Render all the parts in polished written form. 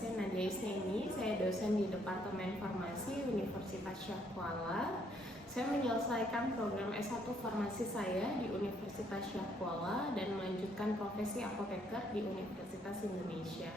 saya Nadia Isneni, saya dosen di Departemen Farmasi Universitas Syah Kuala. Saya menyelesaikan program S1 Farmasi saya di Universitas Syah Kuala dan melanjutkan profesi apoteker di Universitas Indonesia.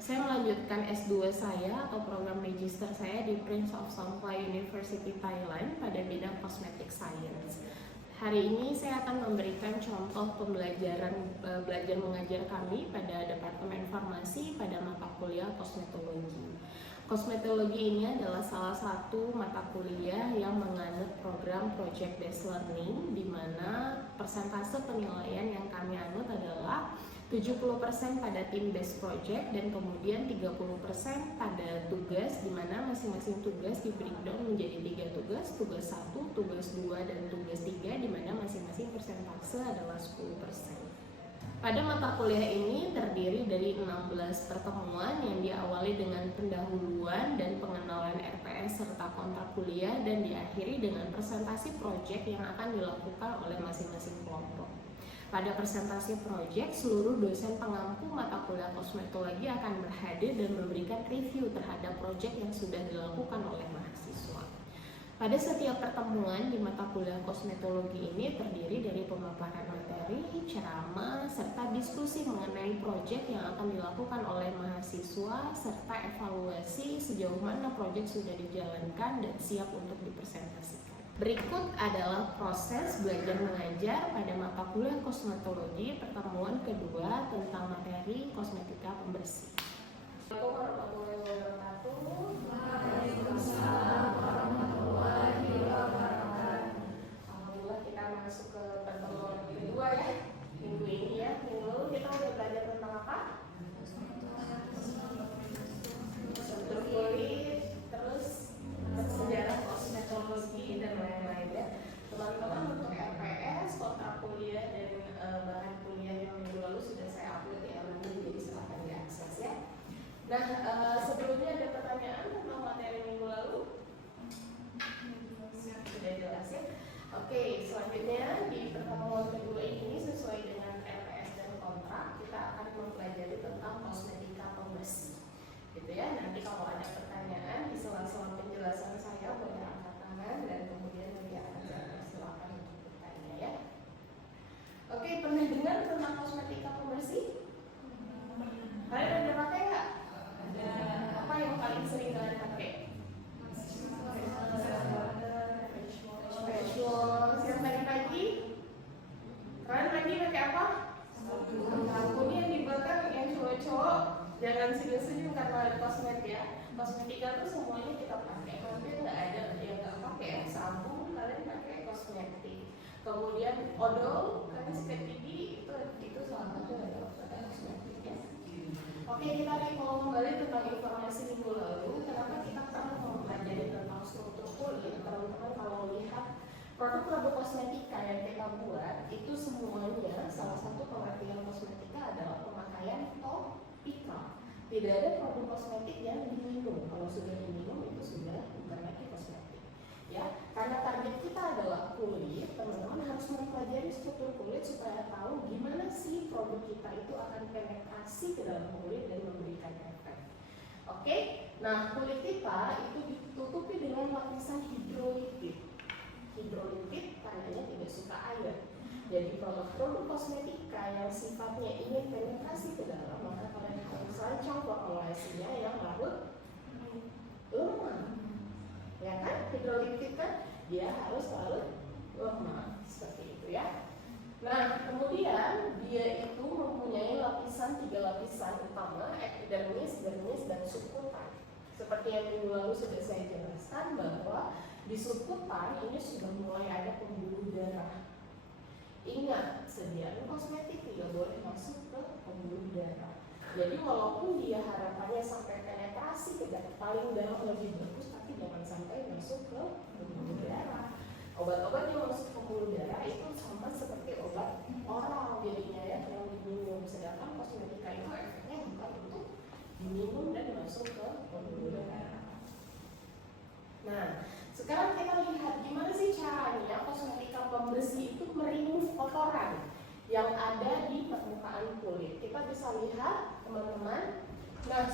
Saya melanjutkan S2 saya atau program magister saya di Prince of Songkhla University Thailand pada bidang Cosmetic Science. Hari ini saya akan memberikan contoh pembelajaran belajar mengajar kami pada Departemen Farmasi pada mata kuliah kosmetologi. Kosmetologi ini adalah salah satu mata kuliah yang menganut program Project Based Learning, di mana persentase penilaian yang kami anut adalah 70% pada team based project dan kemudian 30% pada tugas, di mana masing-masing tugas di breakdown menjadi 3 tugas 1, tugas 2, dan tugas 3, di mana masing-masing persentase adalah 10%. Pada mata kuliah ini terdiri dari 16 pertemuan yang diawali dengan pendahuluan dan pengenalan RPS serta kontrak kuliah dan diakhiri dengan presentasi proyek yang akan dilakukan oleh masing-masing kelompok. Pada presentasi proyek, seluruh dosen pengampu mata kuliah kosmetologi akan berhadir dan memberikan review terhadap proyek yang sudah dilakukan oleh mahasiswa. Pada setiap pertemuan di mata kuliah kosmetologi ini terdiri dari pemaparan materi, ceramah, serta diskusi mengenai proyek yang akan dilakukan oleh mahasiswa, serta evaluasi sejauh mana proyek sudah dijalankan dan siap untuk dipresentasikan. Berikut adalah proses belajar mengajar pada mata kuliah kosmetologi pertemuan kedua tentang materi kosmetika pembersih. Assalamualaikum warahmatullahi wabarakatuh. Waalaikumsalam warahmatullahi wabarakatuh. Alhamdulillah kita masuk ke pertemuan kedua ya. Minggu ini ya. Minggu lalu kita udah belajar tentang apa? Struktur kulit, terus sejarah kosmetologi dan lain-lain ya. Teman-teman untuk RPS, kontrak kuliah dan bahan kuliah yang minggu lalu sudah saya upload di LMD, jadi silahkan diakses ya. Nah, sebelumnya ada pertanyaan tentang materi minggu lalu? Sudah jelas ya? Oke, selanjutnya di pertemuan kedua ini sesuai dengan RPS dan kontrak, kita akan mempelajari tentang kosmetika pembersih. Gitu ya, nanti kalau ada pertanyaan di sela-sela penjelasan saya boleh angkat tangan dan kemudian nanti akan saya silakan untuk bertanya ya. Oke, pernah dengar tentang kosmetika pembersih? Kalian ada pakai nggak? Ada. Apa yang paling sering kalian pakai? Face wash. Yang pagi-pagi? Kalian pagi pakai apa? Sabun. Yang di belakang yang cowok-cowok jangan senyum-senyum karena ada kosmetik ya. Kosmetika tuh semuanya kita pakai. Hampir nggak ada yang nggak pakai ya. Sabun kalian pakai kosmetik. Kemudian odol kalian sikat gigi itu salah satu dari kosmetik ya. Oke, kita mau kembali tentang informasi minggu lalu. Kenapa kita perlu mempelajari tentang struktur kulit? Teman-teman kalau lihat produk-produk kosmetika yang kita buat itu semuanya salah satu pengertian kosmetika adalah pemakaian topikal. Tidak ada produk kosmetik yang diminum. Kalau sudah diminum itu sudah bukan lagi kosmetik. Ya, karena target kita adalah kulit, teman-teman harus mempelajari struktur kulit supaya tahu gimana sih produk kita itu akan penetrasi ke dalam kulit dan memberikan efek. Oke, nah kulit kita itu ditutupi dengan lapisan hidrolipid. Hidrolipid tandanya tidak suka air. Jadi produk-produk kosmetika yang sifatnya ingin penetrasi ke dalam, maka kalian harus rancang formulasinya yang larut lemah. Ya kan, hidrolipid kan dia harus larut lemah seperti itu ya. Nah, kemudian dia itu mempunyai lapisan 3 lapisan utama, epidermis, dermis, dan subkutan. Seperti yang minggu lalu sudah saya jelaskan bahwa di subkutan ini sudah mulai ada pembuluh darah. Ingat, sediaan kosmetik tidak boleh masuk ke pembuluh darah. Jadi walaupun dia harapannya sampai penetrasi ke paling dalam lebih bagus, tapi jangan sampai masuk ke pembuluh darah. Obat-obat yang masuk ke pembuluh darah itu sama seperti obat oral jadinya ya, yang diminum. Sedangkan kosmetika itu efeknya bukan untuk diminum dan masuk ke pembuluh darah. Nah, sekarang kita lihat gimana sih caranya kosmetika pembersih itu merimove kotoran yang ada di permukaan kulit. Kita bisa lihat teman-teman. Nah,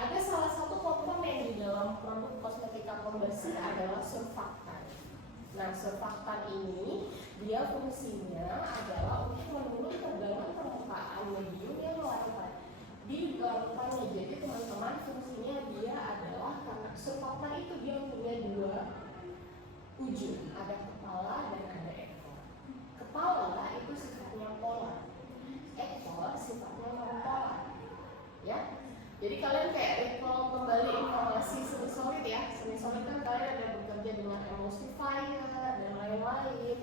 Ada salah satu komponen di dalam produk kosmetika pembersih adalah surfaktan. Nah, surfaktan ini dia fungsinya adalah untuk menurunkan tegangan permukaan medium yang di larutannya. Jadi teman-teman, fungsinya dia adalah karena surfaktan itu dia punya dua ujung, ada kepala dan ada ekor. Kepala itu sifatnya polar, ekor sifatnya non-polar. Ya, jadi kalian kayak kalau kembali informasi semi solid ya, semi solid kan kalian ada bekerja dengan emulsifier dan lain-lain.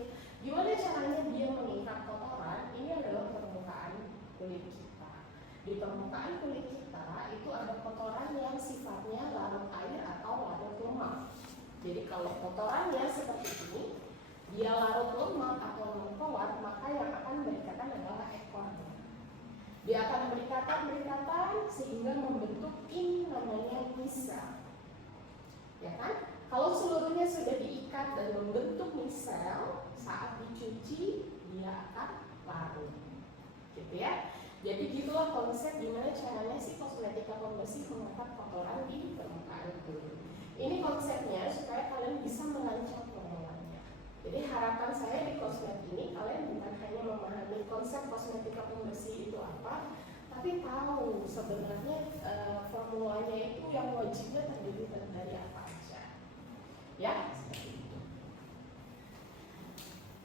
Gimana caranya dia mengikat kotoran? Ini adalah permukaan kulit kita. Di permukaan kulit kita itu ada kotoran yang sifatnya larut air atau larut lemak. Jadi kalau kotorannya seperti ini, dia larut lemak atau non-polar, maka yang akan berikatan adalah ekornya. Dia akan berikatan sehingga membentuk ini namanya misel. Ya kan? Kalau seluruhnya sudah diikat dan membentuk misel, saat dicuci dia akan larut. Gitu ya. Jadi gitulah konsep gimana caranya si kosmetika pembersih mengangkat kotoran di permukaan kulit. Ini konsepnya supaya kalian bisa merancang formulanya. Jadi harapan saya di kosmetik ini kalian bukan hanya memahami konsep kosmetika pembersih itu apa, tapi tahu sebenarnya formulanya itu yang wajibnya terdiri dari apa aja. Ya, seperti itu.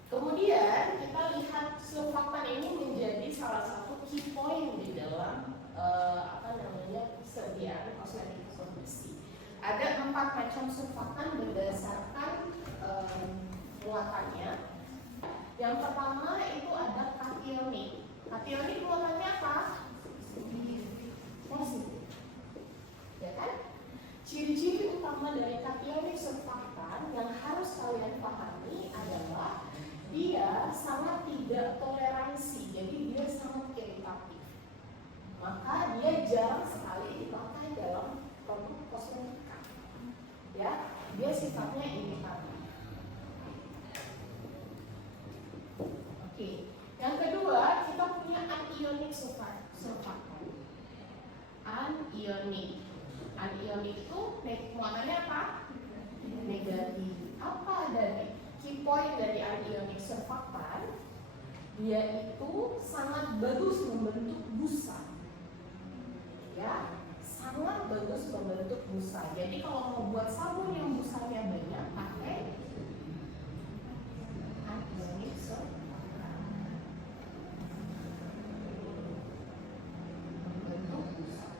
Kemudian kita lihat surfaktan ini menjadi salah satu key point di dalam persediaan kosmetika pembersih. Ada 4 macam surfaktan berdasarkan muatannya. Yang pertama itu ada kationik. Kationik muatannya apa? Positif. Ya kan? Ciri-ciri utama dari kationik surfaktan yang harus kalian pahami adalah dia sangat tidak toleransi, jadi dia sangat iritatif. Maka dia jarang sekali dipakai dalam produk kosmetika. Ya, dia sifatnya iritatif. Oke, yang kedua kita punya anionic surfaktan. Anionic. Anionic itu muatannya apa? Negatif. Apa dari key point dari anionic surfaktan? Dia itu sangat bagus membentuk busa. Ya, sangat bagus membentuk busa. Jadi kalau mau buat sabun yang busanya banyak, pakai anionic surfaktan. Membentuk busa.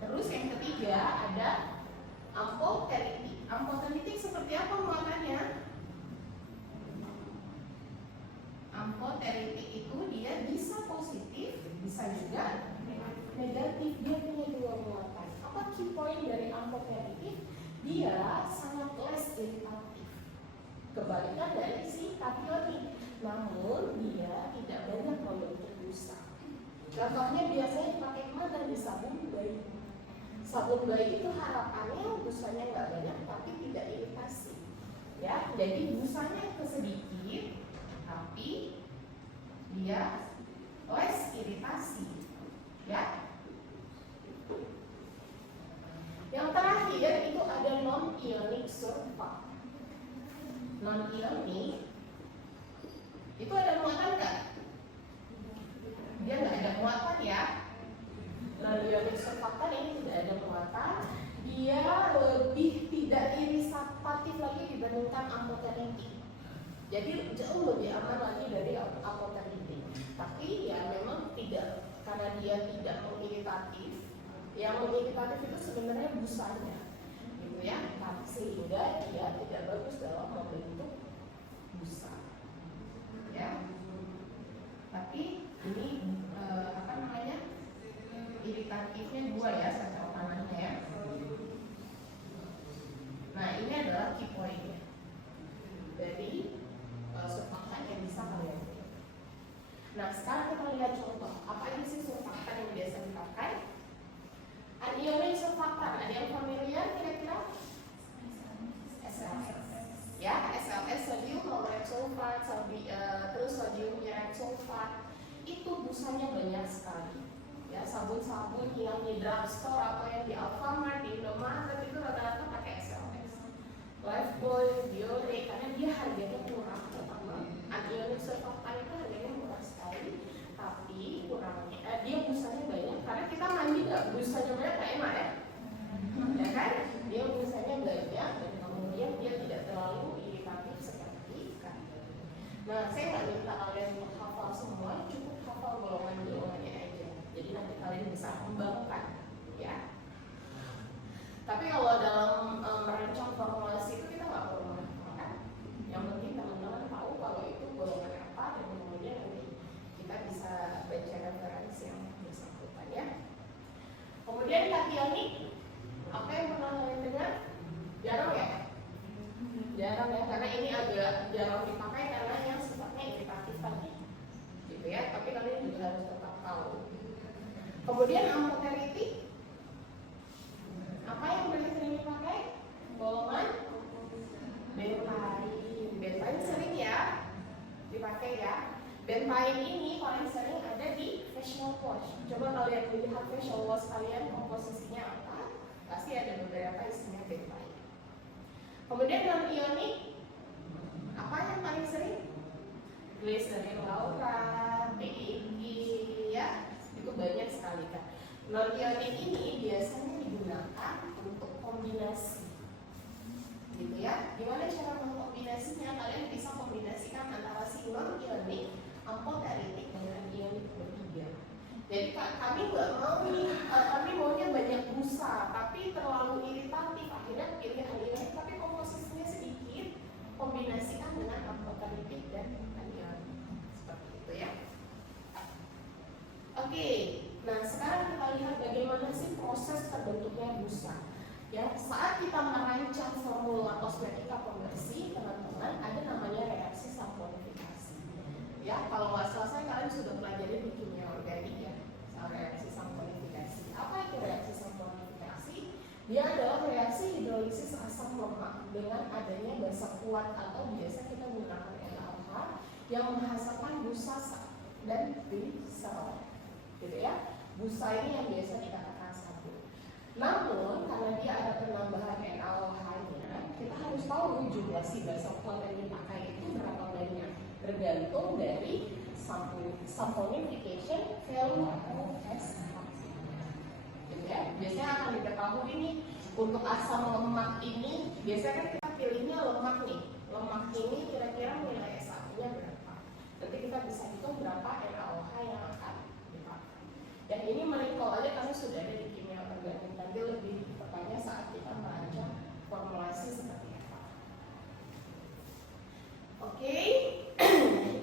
Terus yang ketiga ada amphoteritic. Amphoteritic seperti apa muatannya? Amphoteritic itu dia bisa positif, bisa juga negatif. Dia punya dua muatan. Apa key point dari amphoteritic? Dia sangat less iritatif. Kebalikan dari si kationik. Namun dia tidak banyak membentuk busa. Contohnya biasanya dipakai kemana? Di sabun bayi. Sabun bayi itu harapannya busanya nggak banyak tapi tidak iritasi. Ya, jadi busanya sedikit tapi dia less iritasi. Ya. Yang terakhir itu ada non-ionic surfaktan. Non-ionic itu ada muatan nggak? Dia nggak ada muatan ya. Non-ionic surfaktan ini tidak ada muatan. Dia lebih tidak iritatif lagi dibandingkan amphoteritic. Jadi jauh lebih aman lagi dari amphoteritic. Tapi ya memang tidak, karena dia tidak mengiritatif. Yang mengiritatif itu sebenarnya busanya, gitu ya. Sehingga dia tidak bagus dalam membentuk busa. Ya. Tapi ini iritatifnya dua ya, satu tanahnya ya. Nah ini adalah key point dari surfaktan yang bisa kalian pilih. Nah sekarang kita lihat contoh. Apa ini sih surfaktan yang biasa dipakai? Anionic surfaktan. Ada yang familiar kira-kira? SLS. Ya, SLS sodium lauryl sulfat, terus sodium hyaluronate sulfat. Itu busanya banyak sekali. Ya, sabun-sabun yang di drugstore atau yang di Alfamart, di Indomaret itu rata-rata pakai SLS. Lifebuoy, Biore, karena dia harganya murah, pertama. Anionic surfactant itu harganya murah sekali, tapi kurangnya dia busanya banyak. Karena kita mandi nggak busanya banyak, kayak enak ya, ya kan? Dia busanya banyak dan kemudian dia tidak terlalu iritatif seperti ikan. Nah, saya nggak minta kalian hafal semua, cukup hafal golongan-golongannya aja. Jadi nanti kalian bisa kembangkan, ya. Tapi kalau dalam merancang formulasi itu kita nggak perlu menghafalkan. Yang penting teman-teman tahu kalau itu golongan apa dan kemudian nanti kita bisa baca referensi yang bersangkutan, ya. Kemudian kationik, apa yang pernah kalian dengar? Jarang ya? Jarang ya, karena ini agak jarang dipakai karena yang sifatnya iritatif tadi, gitu ya. Tapi kalian juga harus tetap tahu. Kemudian amphotericity, apa yang paling sering dipakai? Golongan bentain. Bentain sering ya dipakai ya. Bentain ini paling sering ada di facial wash. Coba kalian lihat facial wash kalian komposisinya apa? Pasti ada beberapa isinya bentain. Kemudian non-ionik, apa yang paling sering? Glycerin laurat, PEG, ya, itu banyak sekali kan. Non-ionik ini biasanya digunakan untuk kombinasi, gitu ya. Gimana cara mengkombinasinya? Kalian bisa kombinasikan antara si non-ionik, amphoteritic dengan ionik bertiga. Jadi kami nggak mau nih, kami maunya banyak busa, tapi terlalu iritatif. Akhirnya pilih ionik, tapi komposisinya sedikit. Kombinasikan dengan amphoteritic dan ionik, seperti itu ya. Oke. Nah, sekarang kita lihat bagaimana sih proses terbentuknya busa. Ya, saat kita merancang formula kosmetika pembersih, teman-teman, ada namanya reaksi samponifikasi. Ya, kalau nggak selesai kalian sudah pelajari di kimia organik ya, soal reaksi samponifikasi. Apa itu reaksi samponifikasi? Dia adalah reaksi hidrolisis asam lemak dengan adanya basa kuat atau biasa kita menggunakan NaOH yang menghasilkan busa dan gliserol, gitu ya. Busa ini yang biasa dikatakan sabun. Namun karena dia ada penambahan NaOH-nya, kita harus tahu jumlah si basa kuat yang dipakai itu berapa banyak, tergantung dari samponification value atau SH. Ya, biasanya akan diketahui nih untuk asam lemak ini, biasanya kan kita pilihnya lemak nih. Lemak ini kira-kira nilai SH-nya berapa? Nanti kita bisa hitung berapa NaOH yang akan dipakai. Dan ini merecall aja karena sudah ada di kimia organik. Nanti lebih bertanya saat kita merancang formulasi seperti apa. Oke,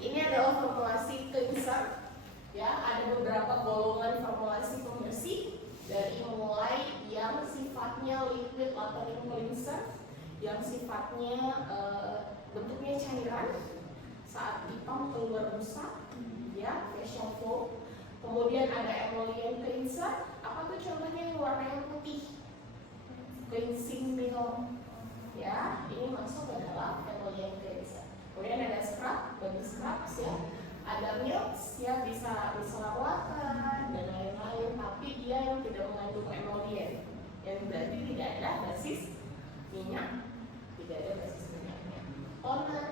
ini adalah formulasi cleanser. Ya, ada beberapa golongan formulasi pembersih. Dari mulai yang sifatnya liquid lateral cleanser, yang sifatnya bentuknya cairan saat dipump keluar busa, ya, facial foam. Kemudian ada emollient cleanser, apa tuh contohnya yang warnanya putih? Cleansing milk, ya, ini masuk ke dalam emollient cleanser. Kemudian ada scrub, body scrubs ya. Ada milks ya, bisa larutan dan lain-lain, tapi dia yang tidak mengandung emollient, yang berarti tidak ada basis minyak, tidak ada basis minyaknya. Toner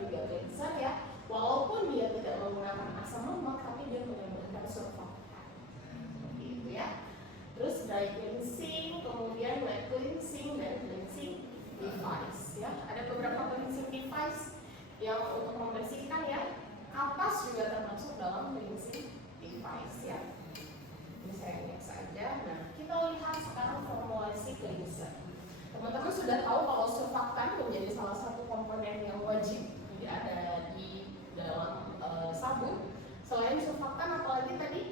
juga cleanser ya, walaupun dia tidak menggunakan asam lemak, tapi dia menambahkan surfaktan, gitu ya. Terus dry cleansing, kemudian wet cleansing dan cleansing device ya. Ada beberapa cleansing device yang untuk membersihkan ya. Kapas juga termasuk dalam cleansing device ya. Ini saya lihat saja. Nah, kita lihat sekarang formulasi cleanser. Teman-teman sudah tahu kalau surfaktan menjadi salah satu komponen yang wajib ada di dalam sabun. Selain surfaktan, apalagi tadi?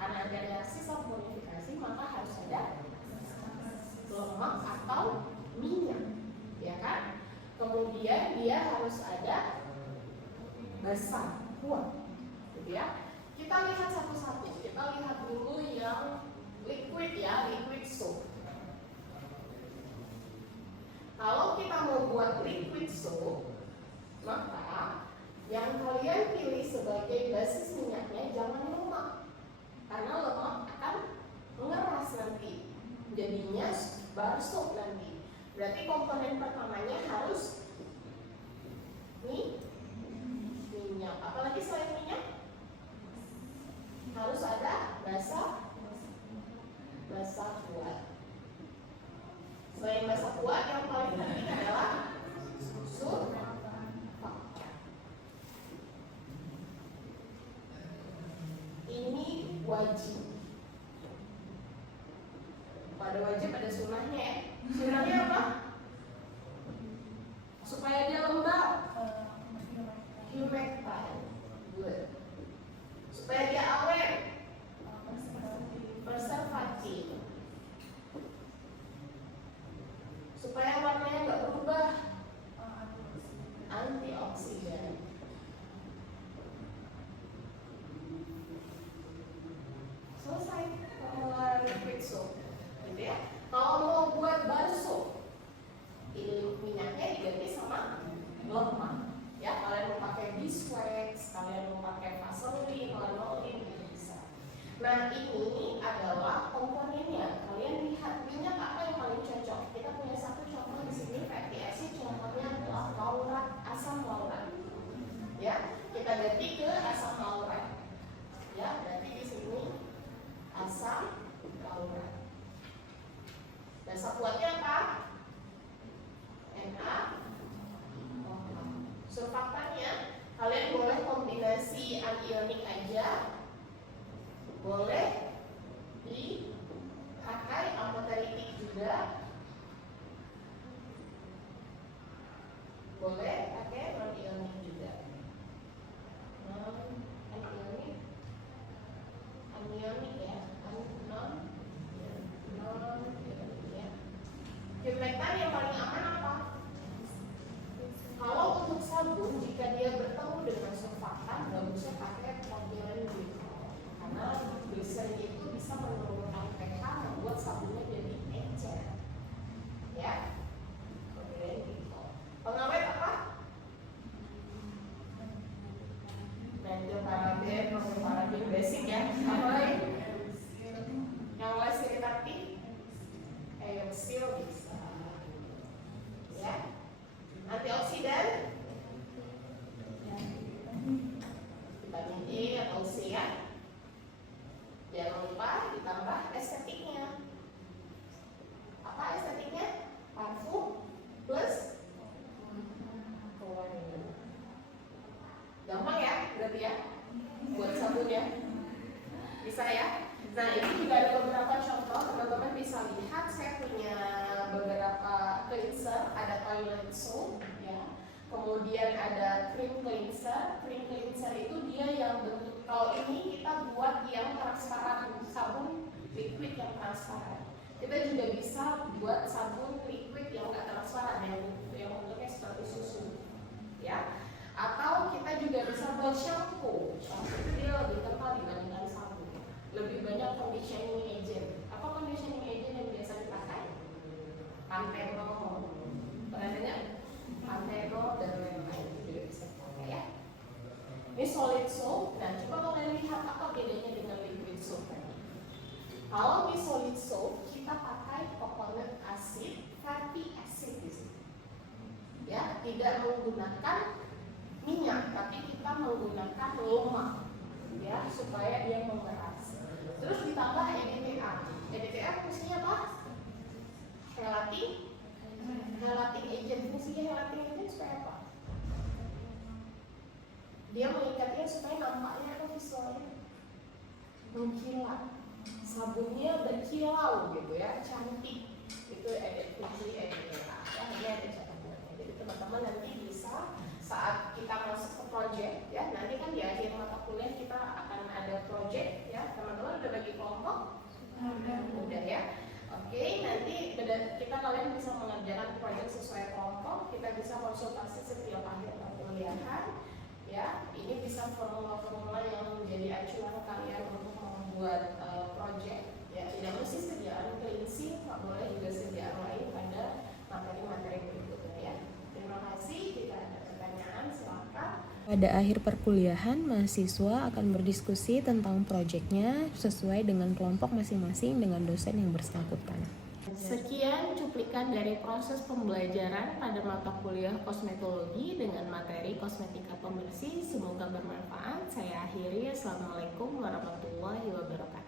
Karena ada reaksi samponifikasi, maka harus ada lemak atau minyak, ya kan? Kemudian dia harus ada basah kuat, gitu ya. Kita lihat satu-satu. Kita lihat dulu yang liquid ya, liquid soap. Kalau kita mau buat liquid soap, maka yang kalian pilih sebagai basis minyaknya jangan lemak, karena lemak akan mengeras nanti, jadinya bar soap nanti. Berarti komponen pertamanya harus minyak. Apalagi selain minyak harus ada basa kuat. Selain basa kuat, yang paling penting adalah surfaktan. Ini wajib. Pada wajib ada sunnahnya ya. Sunnahnya apa? Supaya dia lembab. Humectant. Good. Supaya dia awet. Preservatif. Supaya warnanya nggak berubah. Antioksidan. Selesai formula liquid soap, gitu ya. Kalau mau buat bar soap, ini minyaknya diganti sama lemak. Ya, kalian mau pakai beeswax, kalian mau pakai vaseline, lanolin, gitu bisa. Nah, ini adalah komponennya. Kalian lihat minyak apa yang paling cocok. Kita punya satu contoh di sini, fatty acid. Contohnya adalah laurat, asam laurat. Ya, kita ganti ke asam laurat. Ya, berarti di sini asam laurat. Basa kuatnya apa? Na. Surfaktannya kalian boleh kombinasi anionik aja, boleh dipakai amphoteritic juga, boleh pakai non ionik juga. Anionik ya, non ionik ya. Humectant yang paling aman apa? Kalau untuk sabun, jika dia bertemu dengan surfaktan, bagusnya pakai polyethylene glycol, karena glycerin itu bisa menurunkan pH, membuat sabunnya jadi encer. Ya, polyethylene glycol. Pengawet apa? Paraben basic ya. Apa lagi? Yang less iritatif? Eosil bisa. Ya. Antioksidan, vitamin E atau C ya. Jangan lupa ditambah estetiknya. Apa estetiknya? Parfum plus pewangi. Gampang ya, berarti ya, buat sabun ya. Bisa ya. Nah, ini juga ada beberapa contoh. Teman-teman bisa lihat. Saya punya beberapa cleanser. Ada toilet soap ya. Kemudian ada cream cleanser. Cream cleanser itu dia yang bentuk. Kalau ini kita buat yang transparan, sabun liquid yang transparan. Kita juga bisa buat sabun liquid yang nggak transparan, yang bentuknya seperti susu ya. Atau kita juga bisa buat shampoo. Shampoo itu dia lebih kental dibandingkan sabun. Lebih banyak conditioning agent. Apa conditioning agent yang biasa dipakai? Panthenol. Pernah dengar? Panthenol dan lain-lain juga bisa dipakai ya. Ini solid soap. Nah, coba kalian lihat apa bedanya dengan liquid soap tadi. Kalau di solid soap kita pakai coconut acid, fatty acid di sini. Ya, tidak menggunakan minyak, tapi kita menggunakan lemak ya, supaya dia mengeras. Terus ditambah EDTA. EDTA fungsinya apa? Gelatin agent. Fungsinya gelatin agent supaya apa? Dia mengikatnya supaya nampaknya atau visualnya mengkilat. Sabunnya berkilau gitu ya, cantik. Itu fungsi EDTA. Ya, ini ada catatannya. Jadi teman-teman nanti bisa saat kita masuk ke project ya, nanti kan di akhir mata kuliah kita akan ada project ya. Teman-teman udah bagi kelompok? Udah ya. Oke, nanti kita kalian bisa mengerjakan project sesuai kelompok. Kita bisa konsultasi setiap akhir perkuliahan ya. Ini bisa formula-formula yang menjadi acuan kalian untuk membuat project ya. Tidak mesti sediaan cleansing, nggak boleh juga sediaan lain pada materi-materi berikutnya ya. Terima kasih. Jika ada pertanyaan silakan. Pada akhir perkuliahan, mahasiswa akan berdiskusi tentang proyeknya sesuai dengan kelompok masing-masing dengan dosen yang bersangkutan. Sekian cuplikan dari proses pembelajaran pada mata kuliah kosmetologi dengan materi kosmetika pembersih. Semoga bermanfaat. Saya akhiri. Assalamualaikum warahmatullahi wabarakatuh.